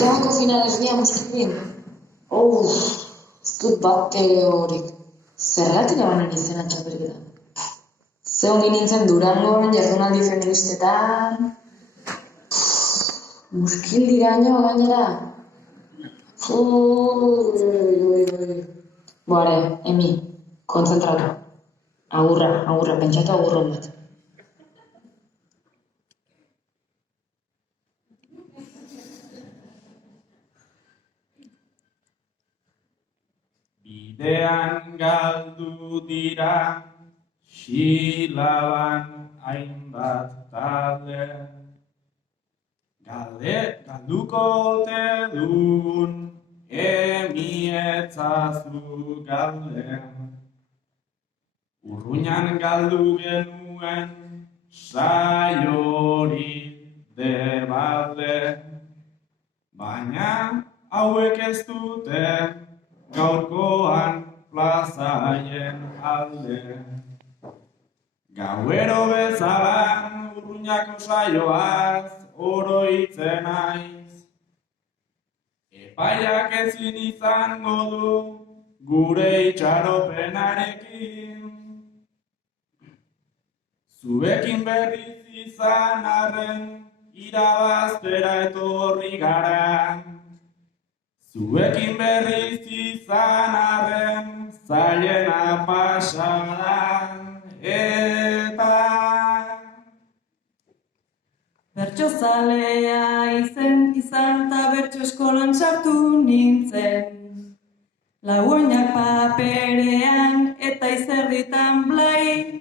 Jauko finales dia muskipin. Ez dut bat teorik. Zergatik abanen izena txapelketan? Ze ongi nintzen Durangon, jardunaldi feministetan... Muskildiraino gainera. Boare, Emi, kontzentratu. Agurra, pentsatu agurron bat. Bidean galdu dira, Xilaban hainbat talde. Galduko te dun, emietzazu galde. Urruñan galdu genuen, saiori debalde. Baina hauek ez dute, gaurkoan plazaien alde. Gauero bezalan Urruñako saioaz oroitzen naiz. Epaiak ezin izango du gure itxaropenarekin. Zuekin berriz izan arren irabaztera etorri gara. Zuekin berriz izan arren zailena pasaran eta... Bertsozalea izan eta bertso eskolan sartu nintzen. Lagunak paperean eta izerditan blai.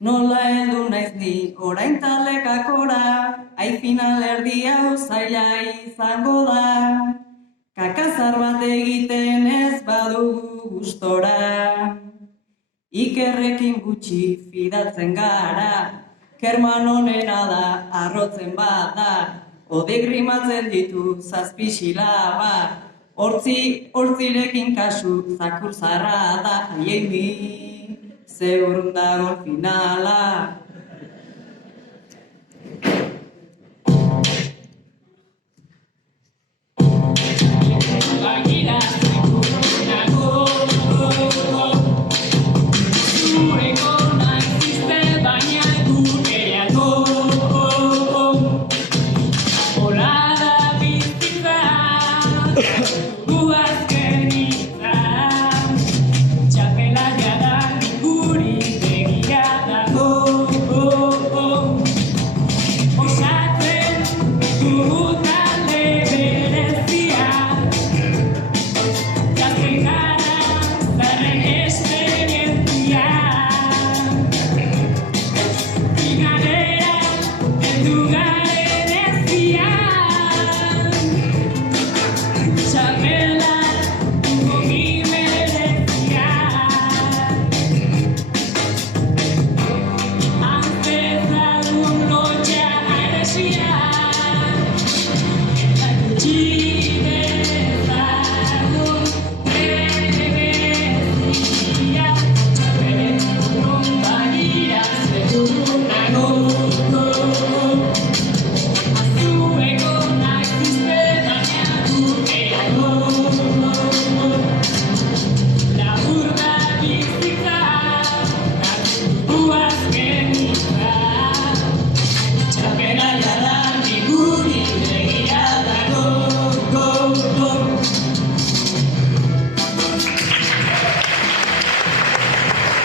Nola heldu naiz ni orain talekakora, ai final erdi hau zaila izango da. Kakazar bat egiten ez badugu gustora. Ikerrekin gutxi fidatzen gara, kerman honena da, arrotzen bada, odek rimatzen ditu zazpi silaba, hortzirekin kasu zakur zarra da, aiemi, ze urrun dago finala.